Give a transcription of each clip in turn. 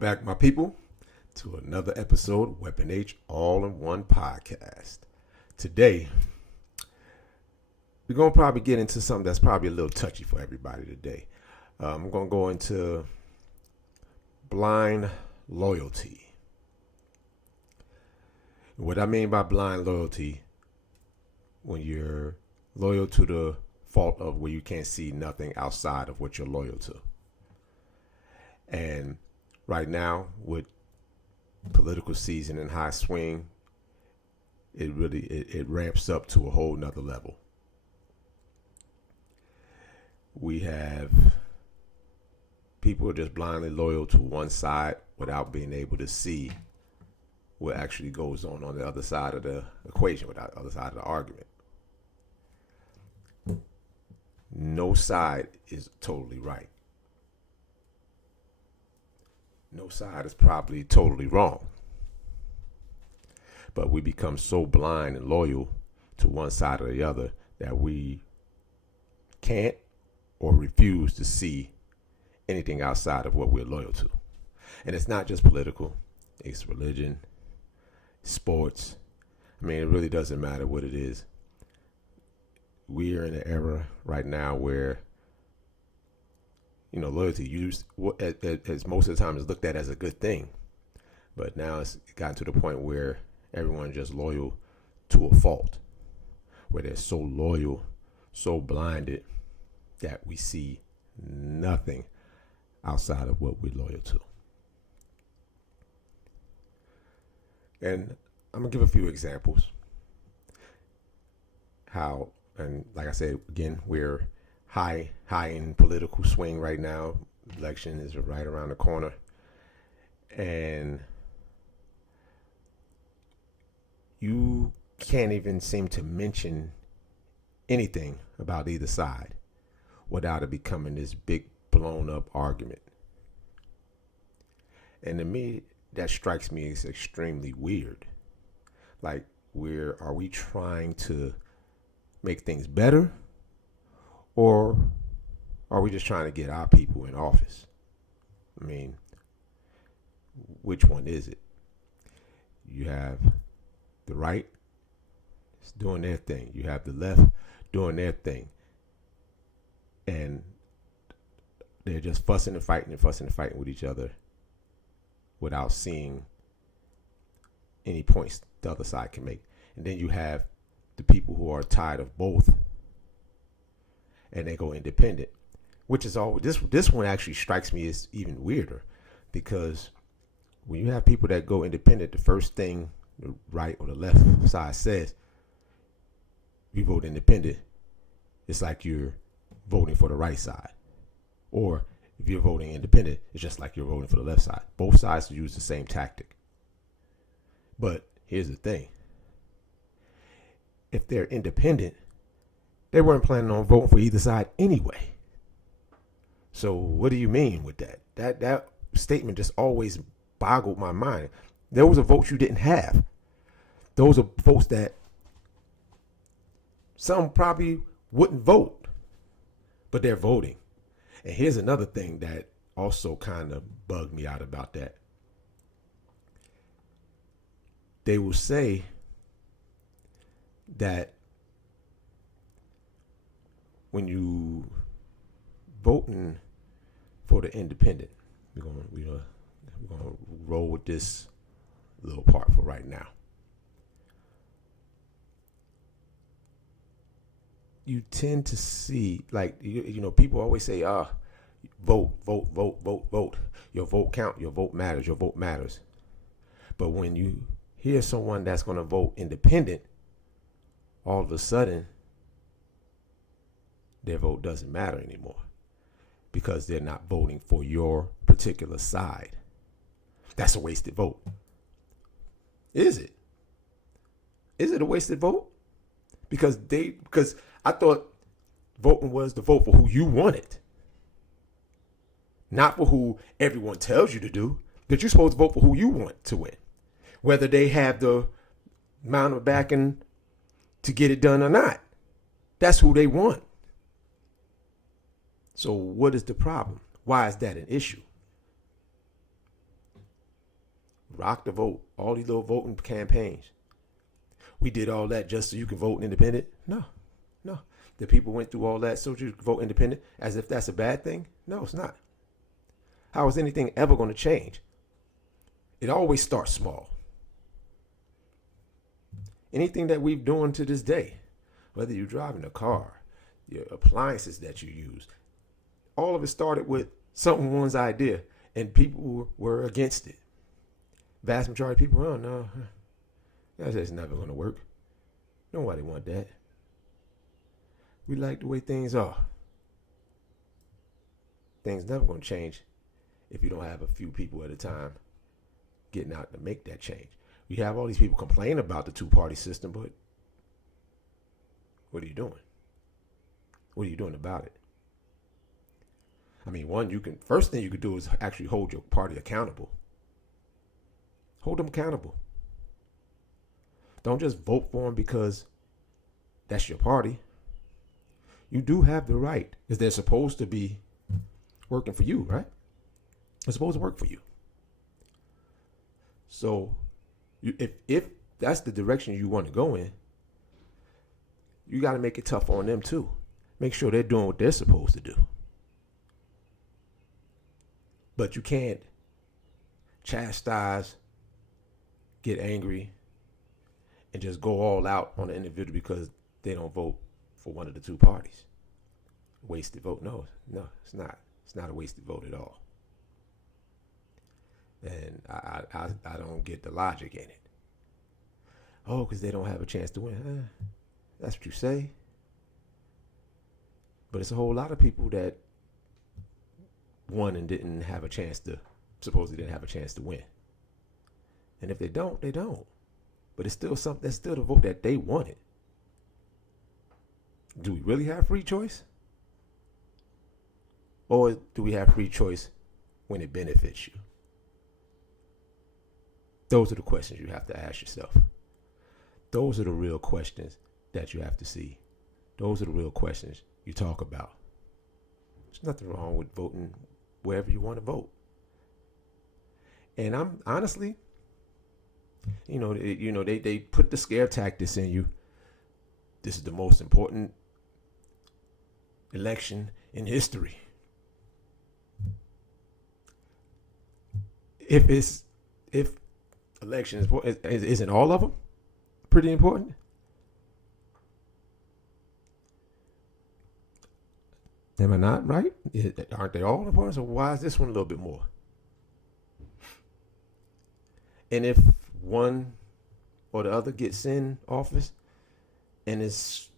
back, my people, to another episode of Weapon H All-in-One Podcast. Today, we're going to probably get into something that's probably a little touchy for everybody today. I'm going to go into blind loyalty. What I mean by blind loyalty, when you're loyal to the fault of where you can't see nothing outside of what you're loyal to. And right now, with political season in high swing, it ramps up to a whole nother level. We have people just blindly loyal to one side without being able to see what actually goes on the other side of the equation, without the other side of the argument. No side is totally right. No side is probably totally wrong. But we become so blind and loyal to one side or the other that we can't or refuse to see anything outside of what we're loyal to. And it's not just political, it's religion, sports. I mean, it really doesn't matter what it is. We are in an era right now where, loyalty used as most of the time is looked at as a good thing. But now it's gotten to the point where everyone's just loyal to a fault, where they're so loyal, so blinded that we see nothing outside of what we're loyal to. And I'm going to give a few examples. How, and like I said, again, we're high in political swing right now. Election is right around the corner. And you can't even seem to mention anything about either side without it becoming this big blown up argument. And to me, that strikes me as extremely weird. Like, are we trying to make things better? Or are we just trying to get our people in office? I mean, which one is it? You have the right doing their thing. You have the left doing their thing. And they're just fussing and fighting with each other without seeing any points the other side can make. And then you have the people who are tired of both, and they go independent, which is all. This one actually strikes me as even weirder, because when you have people that go independent, the first thing the right or the left side says, you vote independent, it's like you're voting for the right side. Or if you're voting independent, it's just like you're voting for the left side. Both sides use the same tactic. But here's the thing. If they're independent, they weren't planning on voting for either side anyway. So what do you mean with that? That statement just always boggled my mind. Those are votes you didn't have. Those are votes that some probably wouldn't vote, but they're voting. And here's another thing that also kind of bugged me out about that. They will say that when you voting for the independent, we're gonna roll with this little part for right now. You tend to see, like, people always say, vote. Your vote count, your vote matters. But when you hear someone that's going to vote independent, all of a sudden, their vote doesn't matter anymore because they're not voting for your particular side. That's a wasted vote. Is it? Is it a wasted vote? Because I thought voting was to vote for who you wanted, not for who everyone tells you to do. That you're supposed to vote for who you want to win, whether they have the amount of backing to get it done or not. That's who they want. So what is the problem? Why is that an issue? Rock the vote, all these little voting campaigns. We did all that just so you can vote independent? No, no. The people went through all that so you could vote independent as if that's a bad thing? No, it's not. How is anything ever going to change? It always starts small. Anything that we've done to this day, whether you're driving a car, your appliances that you use, all of it started with someone's idea and people were against it. Vast majority of people, oh no, that's just never going to work. Nobody want that. We like the way things are. Things never going to change if you don't have a few people at a time getting out to make that change. We have all these people complain about the two-party system, but what are you doing? What are you doing about it? I mean, first thing you could do is actually hold your party accountable. Hold them accountable. Don't just vote for them because that's your party. You do have the right, because they're supposed to be working for you, right? They're supposed to work for you. So if that's the direction you want to go in, you got to make it tough on them too. Make sure they're doing what they're supposed to do. But you can't chastise, get angry, and just go all out on the individual because they don't vote for one of the two parties. Wasted vote? No, it's not. It's not a wasted vote at all. And I don't get the logic in it. Oh, because they don't have a chance to win. That's what you say. But it's a whole lot of people that won and didn't have a chance to, supposedly didn't have a chance to win. And if they don't, they don't. But it's still something, that's still the vote that they wanted. Do we really have free choice? Or do we have free choice when it benefits you? Those are the questions you have to ask yourself. Those are the real questions that you have to see. Those are the real questions you talk about. There's nothing wrong with voting wherever you want to vote. And I'm honestly, they put the scare tactics in you. This is the most important election in history. If elections isn't all of them pretty important? Am I not right? Aren't they all important? So why is this one a little bit more? And if one or the other gets in office and it's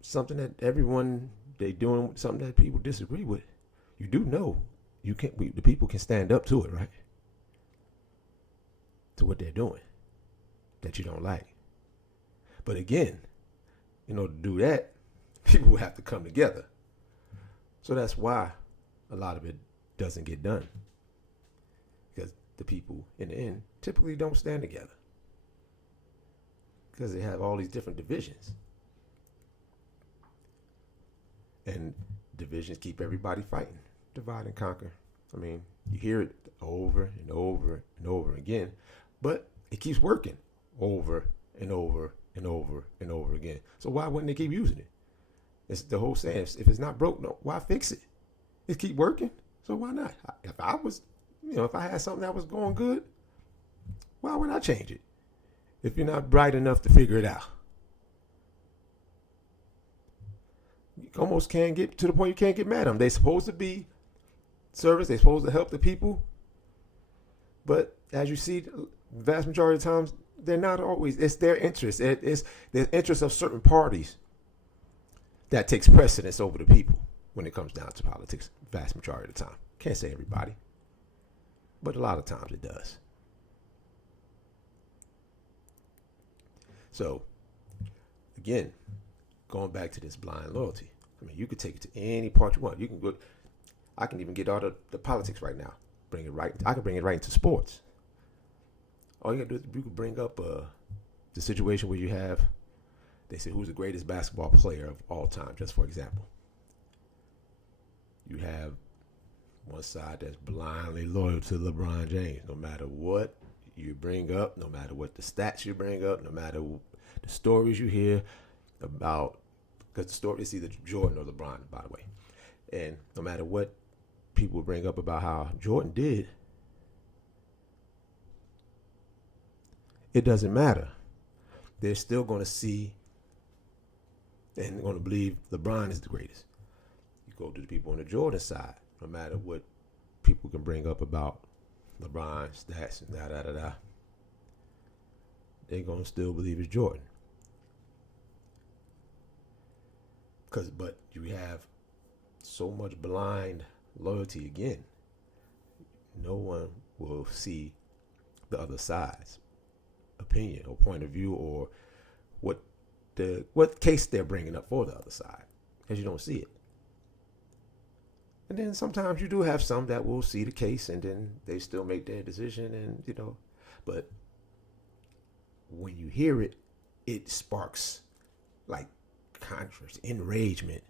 something that they doing something that people disagree with, you do know the people can stand up to it, right? To what they're doing that you don't like. But again, to do that, people will have to come together. So that's why a lot of it doesn't get done. Because the people in the end typically don't stand together. Because they have all these different divisions. And divisions keep everybody fighting. Divide and conquer. I mean, you hear it over and over and over again. But it keeps working over and over and over and over again. So why wouldn't they keep using it? It's the whole saying, if it's not broke, no, why fix it? It keep working, so why not? If I had something that was going good, why would I change it? If you're not bright enough to figure it out. You almost can't get to the point you can't get mad at them. They're supposed to be service, they're supposed to help the people. But as you see, the vast majority of times, they're not always. It's their interest. It's the interest of certain parties that takes precedence over the people when it comes down to politics, vast majority of the time. Can't say everybody, but a lot of times it does. So, again, going back to this blind loyalty, I mean, you could take it to any part you want. You can go. I can even get out of the politics right now. I can bring it right into sports. All you gotta do is you can bring up the situation where you have. They say, who's the greatest basketball player of all time, just for example. You have one side that's blindly loyal to LeBron James. No matter what you bring up, no matter what the stats you bring up, no matter the stories you hear about, because the story is either Jordan or LeBron, by the way, and no matter what people bring up about how Jordan did, it doesn't matter. They're still going to see and going to believe LeBron is the greatest. You go to the people on the Jordan side, no matter what people can bring up about LeBron stats and da, they're going to still believe it's Jordan. But you have so much blind loyalty again. No one will see the other side's opinion or point of view or what case they're bringing up for the other side, because you don't see it. And then sometimes you do have some that will see the case and then they still make their decision, and but when you hear it, it sparks like controversy, enragement.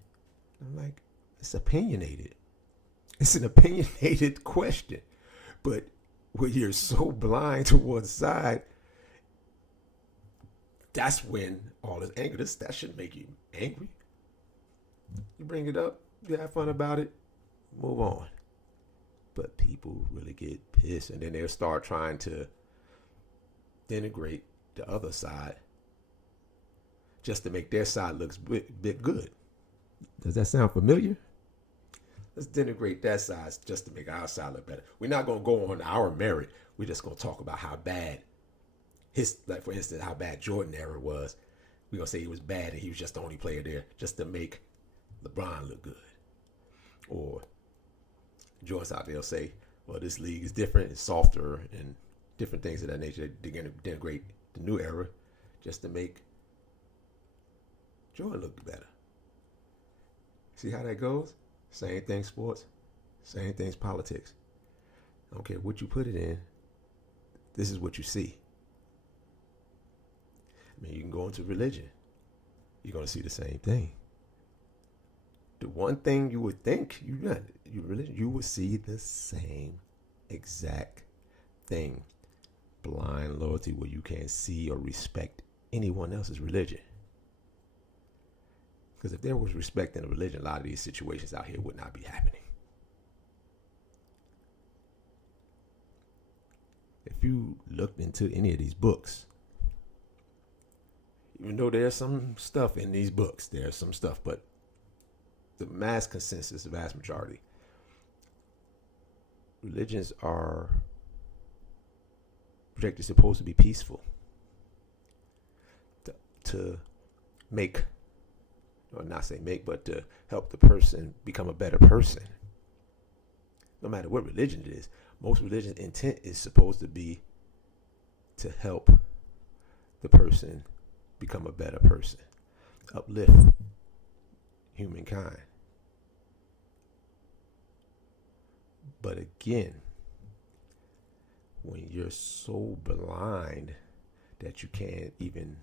I'm like, it's opinionated. It's an opinionated question. But when you're so blind to one side, that's when all this anger, that shouldn't make you angry. You bring it up, you have fun about it, move on. But people really get pissed, and then they'll start trying to denigrate the other side just to make their side look bit good. Does that sound familiar? Let's denigrate that side just to make our side look better. We're not going to go on our merit. We're just going to talk about how bad for instance, how bad Jordan era was. We're going to say he was bad and he was just the only player there just to make LeBron look good. Or Jordan's out there will say, well, this league is different, it's softer, and different things of that nature. They're going to denigrate the new era just to make Jordan look better. See how that goes? Same thing sports, same things politics. I don't care what you put it in, this is what you see. I mean, you can go into religion, you're going to see the same thing. The one thing you would think, you would see the same exact thing. Blind loyalty where you can't see or respect anyone else's religion. Because if there was respect in a religion, a lot of these situations out here would not be happening. If you looked into any of these books, even though there's some stuff in these books, there's some stuff, but the mass consensus, the vast majority, religions are projected supposed to be peaceful, to make, or not say make, but to help the person become a better person. No matter what religion it is, most religions' intent is supposed to be to help the person become a better person, uplift humankind. But again, when you're so blind that you can't even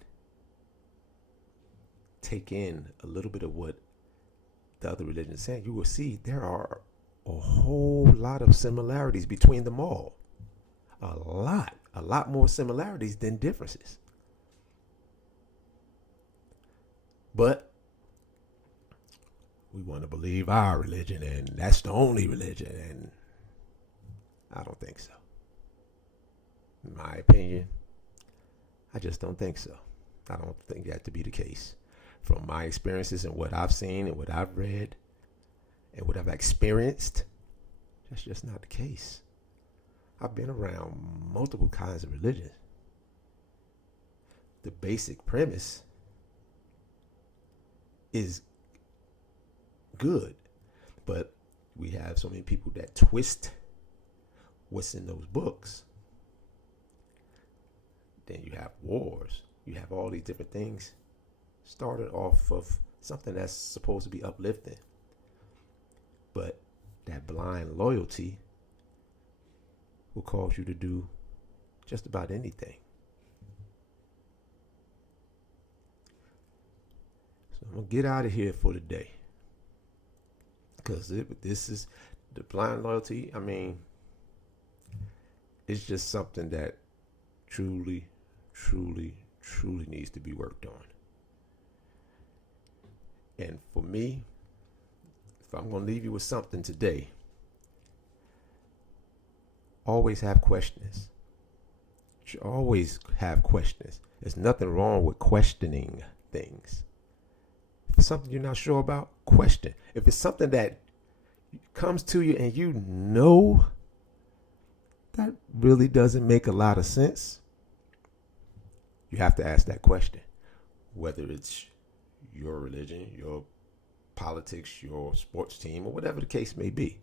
take in a little bit of what the other religion is saying, you will see there are a whole lot of similarities between them all. A lot more similarities than differences. But we want to believe our religion, and that's the only religion, and I don't think so. In my opinion, I just don't think so. I don't think that to be the case. From my experiences and what I've seen and what I've read and what I've experienced, that's just not the case. I've been around multiple kinds of religions. The basic premise is good, but we have so many people that twist what's in those books. Then you have wars. You have all these different things started off of something that's supposed to be uplifting. But that blind loyalty will cause you to do just about anything. So I'm going to get out of here for the day. Because this is the blind loyalty. I mean, it's just something that truly, truly, truly needs to be worked on. And for me, if I'm going to leave you with something today, always have questions. You should always have questions. There's nothing wrong with questioning things. If it's something you're not sure about, question. If it's something that comes to you and you know that really doesn't make a lot of sense, you have to ask that question. Whether it's your religion, your politics, your sports team, or whatever the case may be.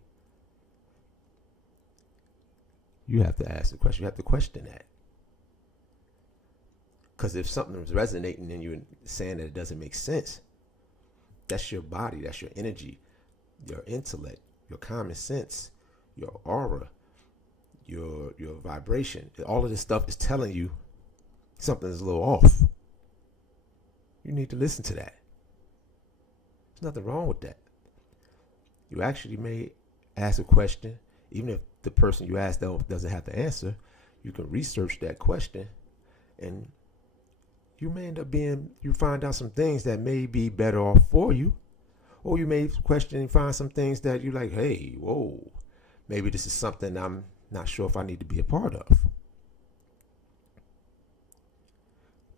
You have to ask the question. You have to question that. Because if something is resonating in you and saying that it doesn't make sense, that's your body, that's your energy, your intellect, your common sense, your aura, your vibration. All of this stuff is telling you something is a little off. You need to listen to that. There's nothing wrong with that. You actually may ask a question, even if the person you ask doesn't have the answer. You can research that question, and you may end up you find out some things that may be better off for you. Or you may question and find some things that you're like, hey, whoa, maybe this is something I'm not sure if I need to be a part of.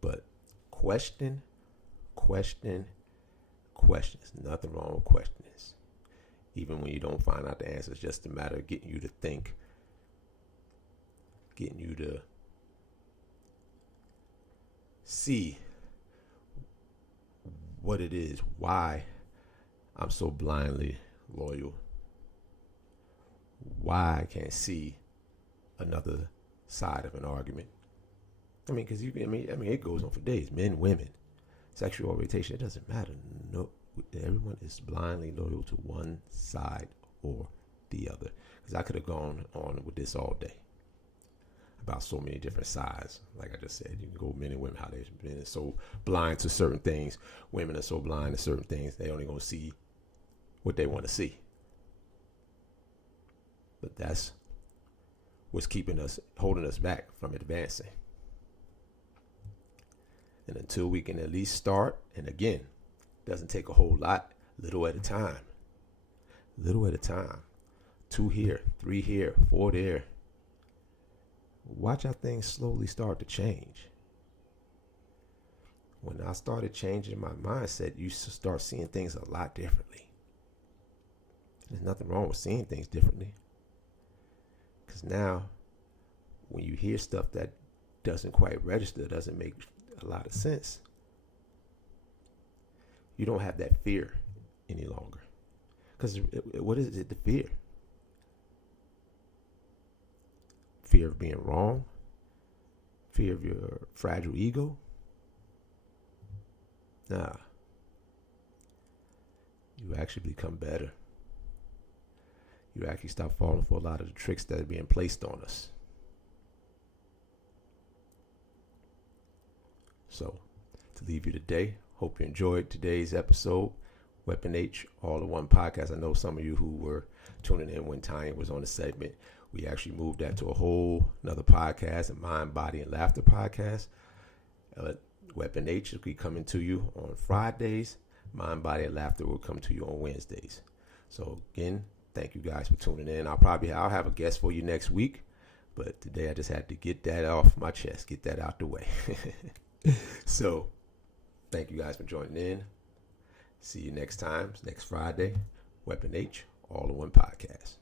But question. Nothing wrong with questions. Even when you don't find out the answer, it's just a matter of getting you to think, getting you to see what it is, why I'm so blindly loyal, why I can't see another side of an argument. I mean, because it goes on for days. Men, women, sexual orientation, it doesn't matter. No, everyone is blindly loyal to one side or the other. Because I could have gone on with this all day about so many different sides. Like I just said, you can go men and women, how they've been so blind to certain things. Women are so blind to certain things, they only gonna see what they want to see. But that's what's holding us back from advancing. And until we can at least start, and again, doesn't take a whole lot, little at a time. 2 here, 3 here, 4 there. Watch how things slowly start to change. When I started changing my mindset, you start seeing things a lot differently. There's nothing wrong with seeing things differently. Because now, when you hear stuff that doesn't quite register, doesn't make a lot of sense, you don't have that fear any longer. Because what is it to fear? Fear of being wrong? Fear of your fragile ego? Nah. You actually become better. You actually stop falling for a lot of the tricks that are being placed on us. So, to leave you today, hope you enjoyed today's episode. Weapon H, All in One Podcast. I know some of you who were tuning in when Tanya was on the segment, we actually moved that to a whole another podcast, a Mind, Body, and Laughter podcast. Weapon H will be coming to you on Fridays. Mind, Body, and Laughter will come to you on Wednesdays. So again, thank you guys for tuning in. I'll have a guest for you next week, but today I just had to get that off my chest, get that out the way. So thank you guys for joining in. See you next time, next Friday. Weapon H, All in One Podcast.